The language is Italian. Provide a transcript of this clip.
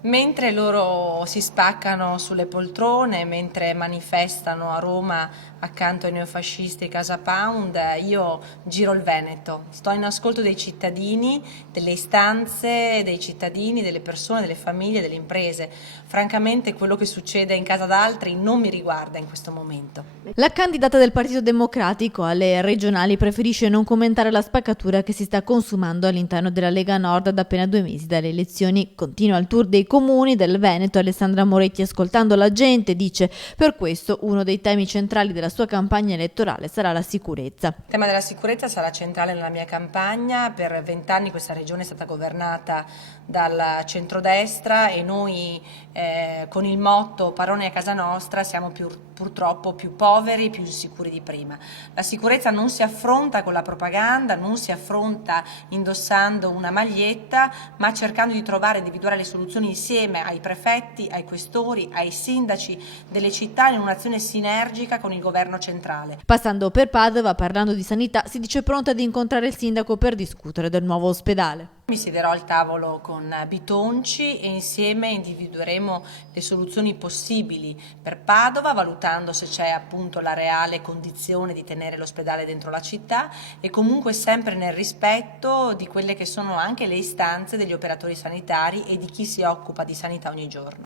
Mentre loro si spaccano sulle poltrone, mentre manifestano a Roma accanto ai neofascisti Casa Pound, io giro il Veneto, sto in ascolto dei cittadini, delle istanze dei cittadini, delle persone, delle famiglie, delle imprese. Francamente quello che succede in casa d'altri non mi riguarda in questo momento. La candidata del Partito Democratico alle regionali preferisce non commentare la spaccatura che si sta consumando all'interno della Lega Nord da appena 2 mesi dalle elezioni. Continua il tour dei comuni del Veneto. Alessandra Moretti, ascoltando la gente, dice: per questo uno dei temi centrali della sua campagna elettorale sarà la sicurezza. Il tema della sicurezza sarà centrale nella mia campagna. Per 20 anni questa regione è stata governata dal centrodestra e noi con il motto "Padroni a casa nostra" siamo purtroppo più poveri e più insicuri di prima. La sicurezza non si affronta con la propaganda, non si affronta indossando una maglietta, ma cercando di trovare e individuare le soluzioni insieme ai prefetti, ai questori, ai sindaci delle città in un'azione sinergica con il governo centrale. Passando per Padova, parlando di sanità, si dice pronta ad incontrare il sindaco per discutere del nuovo ospedale. Mi siederò al tavolo con Bitonci e insieme individueremo le soluzioni possibili per Padova, valutando se c'è appunto la reale condizione di tenere l'ospedale dentro la città e comunque sempre nel rispetto di quelle che sono anche le istanze degli operatori sanitari e di chi si occupa di sanità ogni giorno.